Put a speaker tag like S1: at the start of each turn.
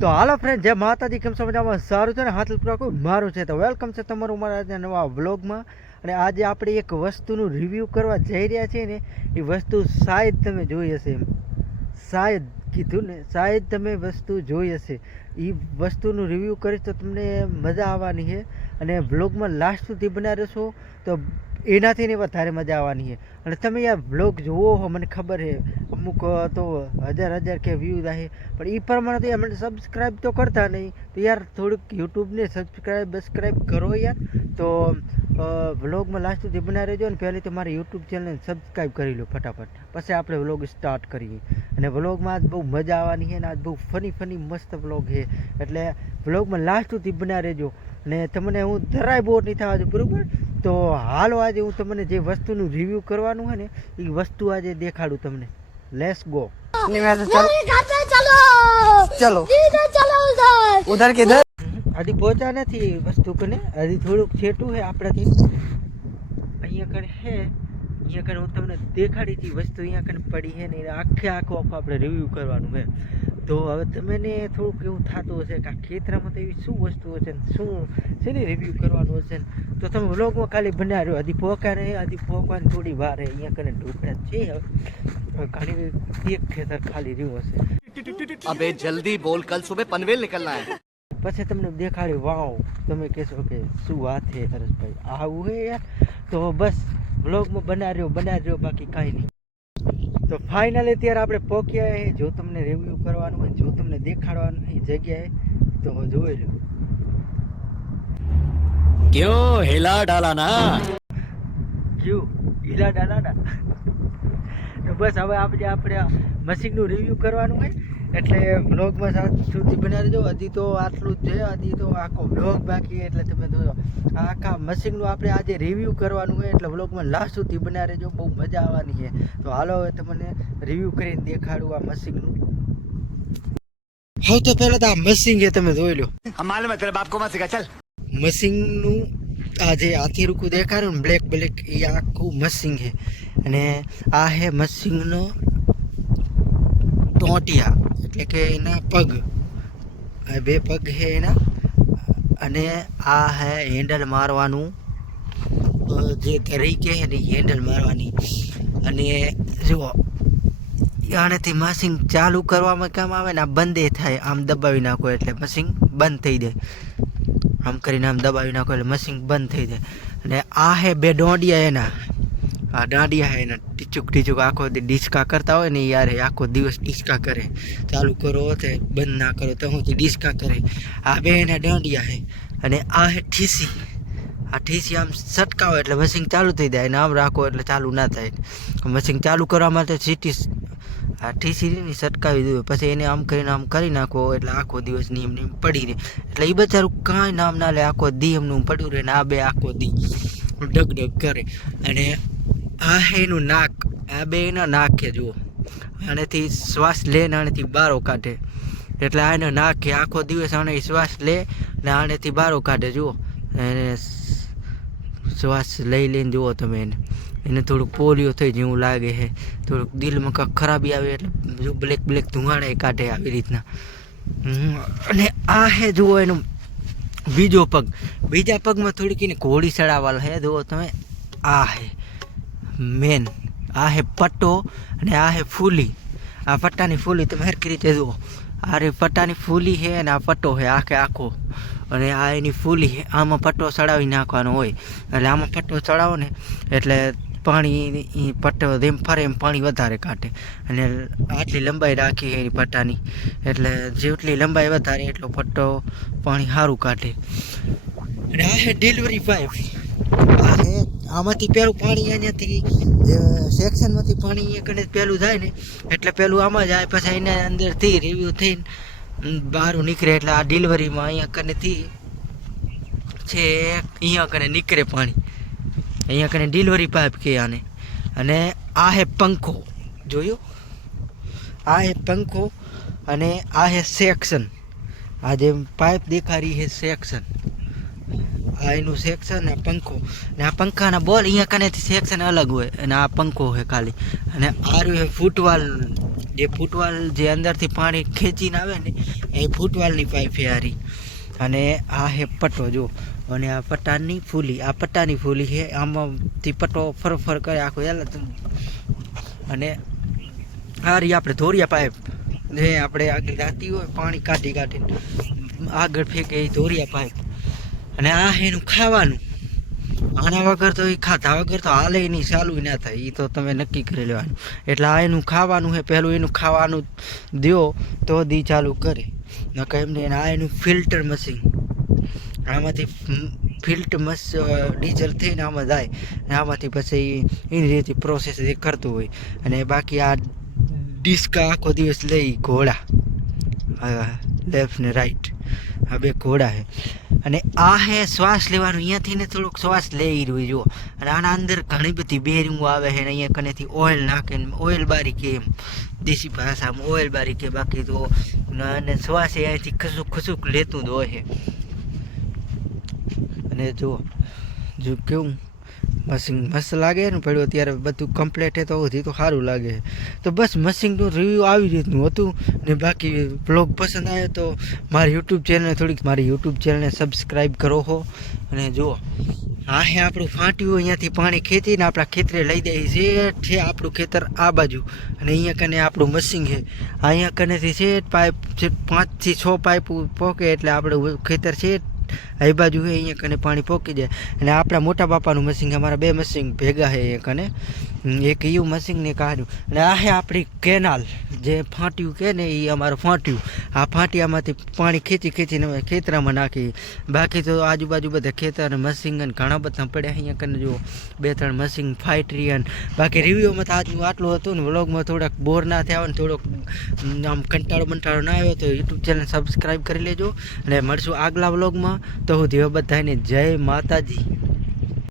S1: તો હાલો ફ્રેન્ડ જે માતાજી, કેમ સમજાવવામાં સારું છે ને? હાથ રાખું, મારું છે. તો વેલકમ છે તમારું મારા નવા વ્લોગમાં અને આજે આપણે એક વસ્તુનું રિવ્યૂ કરવા જઈ રહ્યા છીએ ને, એ વસ્તુ શાયદ તમે જોઈ હશે શાયદ કીધું ને, શાયદ તમે વસ્તુ જોઈ હશે. એ વસ્તુનું રિવ્યૂ કરીશ તો તમને મજા આવવાની છે. અને વ્લોગમાં લાસ્ટ સુધી બના રહેશો. તો એનાથી ને વધારે મજા આવવાની છે. અને તમે આ વ્લોગ જુઓ મને ખબર છે. અમુક તો હજાર હજાર કે વ્યૂઝ આવે પણ એ પ્રમાણે તો મને સબસ્ક્રાઈબ તો કરતા નહીં. તો યાર થોડુંક યુટ્યુબને સબસ્ક્રાઈબ બસ્ક્રાઈબ કરો યાર. તો વ્લોગમાં લાસ્ટ સુધી બનાવી રહેજો ને પહેલી તો મારી યુટ્યુબ ચેનલને સબસ્ક્રાઈબ કરી લો ફટાફટ. પછી આપણે વ્લોગ સ્ટાર્ટ કરીએ. અને વ્લોગમાં આજ બહુ મજા આવવાની છે અને આજ બહુ ફની ફની મસ્ત વ્લોગ છે. એટલે વ્લોગમાં લાસ્ટ સુધી બનાવી રહેજો. ને તમને હું જરાય બોર નહીં થવા દઉં, બરાબર? તો હાલ આજે હું તમને જે વસ્તુનું રિવ્યુ કરવાનું હોય ને એ વસ્તુ આજે દેખાડું તમને. લેસ ગો
S2: ચલો.
S3: ઉધર. કે
S1: હજી પહોંચા નથી વસ્તુ કને. હજી થોડુંક છેટું છે આપણાથી. અહીંયા કણ હે અહીંયા કણ હું તમને દેખાડી હતી વસ્તુ. અહીંયા કણ પડી હે ને એને આખે આખો આખો આપણે રિવ્યૂ કરવાનું હે. તો હવે તમને થોડુંક એવું થતું હશે કે આ ખેતરામાં તો એવી શું વસ્તુ હશે ને શું શેની રિવ્યૂ કરવાનું હશે ને? તો તમે વ્લોગમાં ખાલી બનાવ્યો હજી પોકા રહે હજી પોકવાની થોડી વાર રહે. અહીંયા કને ઢોકળા છે. હવે ઘણી એક ખેતર ખાલી રહ્યું હશે.
S4: અબે જલ્દી બોલ કલ સુબહ પનવેલ નીકળના હે.
S1: પછી તમને દેખાડ્યું વાવ તમે કહેશો કે શું વાત છે હરેશભાઈ આવું હે યાર. તો બસ વ્લોગમાં બનાવ્યો બનાવ્યો બાકી કાંઈ નહીં. તો ફાઇનલી અત્યારે આપણે પહોંચ્યા જો તમને રિવ્યૂ કરવાનું હોય જો તમને દેખાડવાનું હોય જગ્યાએ તો જોઈ લઉં
S4: क्यों हिला डाला ना
S1: ક્યું હીલા ડાલાડા તો બસ હવે આપણે આપણે મશીનનું રિવ્યૂ કરવાનું હોય એટલે વ્લોગમાં સાત સુધી બનાવી દેજો હજી તો આટલું જ છે હજી તો આખો વ્લોગ બાકી છે એટલે તમે જોજો આ આખા મશીનનું આપણે આજે રિવ્યૂ કરવાનું હોય એટલે વ્લોગમાં લાસ્ટ સુધી બનાવી રહેજો બહુ મજા આવવાની છે તો હાલો હવે તમને રિવ્યૂ કરીને દેખાડું આ મશીનનું સૌથી પહેલાં તો આ મશીન છે તમે જોઈ લો
S4: हम मालूम है तेरे बाप को मत सिखा चल
S1: મશીનનું આ જે હાથી રૂકું દેખાડ્યું ને બ્લેક બ્લેક એ આખું મશીન છે. અને આ હે મશીનનો ટોટિયા, એટલે કે એના પગ. બે પગ છે એના. અને આ હે હેન્ડલ મારવાનું જે તરીકે છે ને હેન્ડલ મારવાની. અને જુઓ, આનેથી મશીન ચાલુ કરવામાં કામ આવે ને, આ બંધ થાય, આમ દબાવી નાખો એટલે મશીન બંધ થઈ જાય. આમ કરીને આમ દબાવી નાખો એટલે મશીન બંધ થઈ જાય. અને આ હે બે દોંડિયા એના. આ દાંડિયા હે એના ટીચુક ટીચુક આખો ડિસ્કા કરતા હોય ને યાર આખો દિવસ ડિસ્કા કરે. ચાલુ કરો તે, બંધ ના કરો તો હું ડિસ્કા કરે. આ બે એના દાંડિયા હે. અને આ હે ઠીસી. આ ઠીસી આમ સટકાવો એટલે મશીન ચાલુ થઈ જાય અને આમ રાખો એટલે ચાલુ ના થાય. મશીન ચાલુ કરવા માટે સીટી આ ઠીસી સટકાવી દઉં પછી એને આમ કરીને આમ કરી નાખો, એટલે આખો દિવસની એમને એમ પડી રહે. એટલે એ બચારું કાંઈ નામ ના લે, આખો દી એમનું પડ્યું રહે ને આ બે આખો દી ડગ ડગ કરે. અને આ એનું નાક, આ બે એના નાખે જુઓ. આનેથી શ્વાસ લે ને આનેથી બારો કાઢે. એટલે આ નાખે, આખો દિવસ આને શ્વાસ લે ને આનેથી બારો કાઢે, જુઓ. એને શ્વાસ લઈ લઈને જુઓ તમે એને. એને થોડુંક પોલિયો થઈ જેવું લાગે છે. થોડુંક દિલમાં ખરાબી આવે એટલે જો બ્લેક બ્લેક ધુમાડા કાઢે આવી રીતના. અને આ હે જુઓ એનો બીજો પગ. બીજા પગમાં થોડીક એને ઘોડી ચડાવવાલ હે જુઓ તમે, આ હે મેન. આ હે પટ્ટો અને આ હે ફૂલી. આ પટ્ટાની ફૂલી તમે હેરકી રીતે જુઓ. આ રે પટ્ટાની ફૂલી છે અને આ પટ્ટો છે, આખે આખો. અને આ એની ફૂલી આમાં પટ્ટો ચડાવી નાખવાનો હોય. એટલે આમાં પટ્ટો ચડાવો ને, એટલે પાણી પટ્ટો એમ ફરે એમ પાણી વધારે કાઢે. અને આટલી લંબાઈ રાખી એની પટ્ટાની. એટલે જેટલી લંબાઈ વધારે એટલો પટ્ટો પાણી સારું કાઢે. અને આ છે ડિલિવરી પાઇપ આ છે, આમાંથી પેલું પાણી અહીંયાથી સેક્શનમાંથી પાણી અહીંયા કને પેલું જાય ને, એટલે પેલું આમાં જાય પછી એના અંદરથી રિવ્યૂ થઈને બહાર નીકળે એટલે આ ડિલિવરીમાં અહીંયા કનેથી છે, અહીંયા કને નીકળે પાણી. અહીંયા કને ડિલિવરી પાઇપ કે આને. અને આ હે પંખો. જોયું? આ હે પંખો અને આ હે સેક્શન આ જે પાઇપ દેખાડી છે સેક્શન આ એનું સેક્શન ને પંખો. ને આ પંખાના બોલ અહીંયા કનેથી સેક્શન અલગ હોય. અને આ પંખો હોય ખાલી. અને આ રહ્યું ફૂટવાલ જે ફૂટવાલ જે અંદરથી પાણી ખેંચીને આવે ને, એ ફૂટવાલની પાઇપ હારી. અને આ હે પટ્ટો, જો. અને આ પટ્ટાની ફૂલી, આ પટ્ટાની ફૂલી છે આમાંથી પટ્ટો ફર ફર કરે આખો એલા અને આ રહી આપણે ધોરિયા પાઇપ, જે આપણે આગળ જાતી હોય, પાણી કાઢી કાઢીને આગળ ફેંકે એ ધોરિયા પાઇપ. અને આ એનું ખાવાનું. આના વગર તો એ ખાધા વગર તો હાલે નહીં ચાલુ ના થાય. એ તો તમે નક્કી કરી લેવાનું. એટલે આ એનું ખાવાનું છે પહેલું એનું ખાવાનું દો તો દી ચાલુ કરે. નકર એમને આ એનું ફિલ્ટર મશીન, આમાંથી ફિલ્ટર મસ ડીઝલ થઈને આમાં જાય. અને આમાંથી પછી એની રીતે પ્રોસેસ એ કરતું હોય. અને બાકી આ ડિસ્કા આખો દિવસ લઈ ઘોડા. લેફ્ટ ને રાઈટ આ બે ઘોડા છે. અને આ હે શ્વાસ લેવાનું. અહીંયાથી ને થોડોક શ્વાસ લઈ રહ્યું, જુઓ. અને આના અંદર ઘણી બધી બેરિંગો આવે છે અને અહીંયા કનેથી ઓઇલ નાખે ઓઇલ બારી કે એમ. દેશી ભાષામાં ઓઇલ બારી કે બાકી તો અને શ્વાસ એ અહીંયાથી ખસુક ખસુક લેતું જ હોય છે. અને જુઓ, જો કેવું મશીન મસ્ત લાગે ને પડ્યું અત્યારે બધું કમ્પ્લીટ તો હજી તો સારું લાગે તો બસ મશીનનું રિવ્યૂ આવી રીતનું હતું ને બાકી બ્લોગ પસંદ આવ્યો તો મારી યુટ્યુબ ચેનલને થોડીક મારી યુટ્યુબ ચેનલને સબસ્ક્રાઈબ કરો હો. અને જુઓ, આ હે આપણું ફાટ્યું, અહીંયાથી પાણી ખેંચીને આપણા ખેતરે લઈ દઈએ છે છે આપણું ખેતર આ બાજુ. અને અહીંયા કને આપણું મશીન છે. અહીંયા કનેથી છે પાઇપ પાંચથી છ પાઇપ પોકે એટલે આપણું ખેતર છે એ બાજુ છે અહીંયા કને પાણી પોકી જાય. અને આપણા મોટા બાપાનું મશીન અમારા બે મશીન ભેગા છે અહીંયા કને એક એવું મશીનને એક અને આ આપણી કેનાલ, જે ફાટ્યું કે ને એ અમારું ફાટ્યું. આ ફાટિયામાંથી પાણી ખેંચી ખેંચીને અમે ખેતરામાં નાખી. બાકી તો આજુબાજુ બધા ખેતર અને મશીન અને ઘણા બધા પડ્યા અહીંયા કરીને જો બે ત્રણ મશીન ફાઇટરી અને બાકી રિવ્યુમાં તો આજનું આટલું હતું ને વ્લોગમાં થોડાક બોર ના થયા ને, થોડોક આમ કંટાળો બંટાળો ના આવ્યો તો યુટ્યુબ ચેનલ સબસ્ક્રાઈબ કરી લેજો. અને મળશું આગલા વ્લોગમાં તો હું ધીવા બધાને જય માતાજી.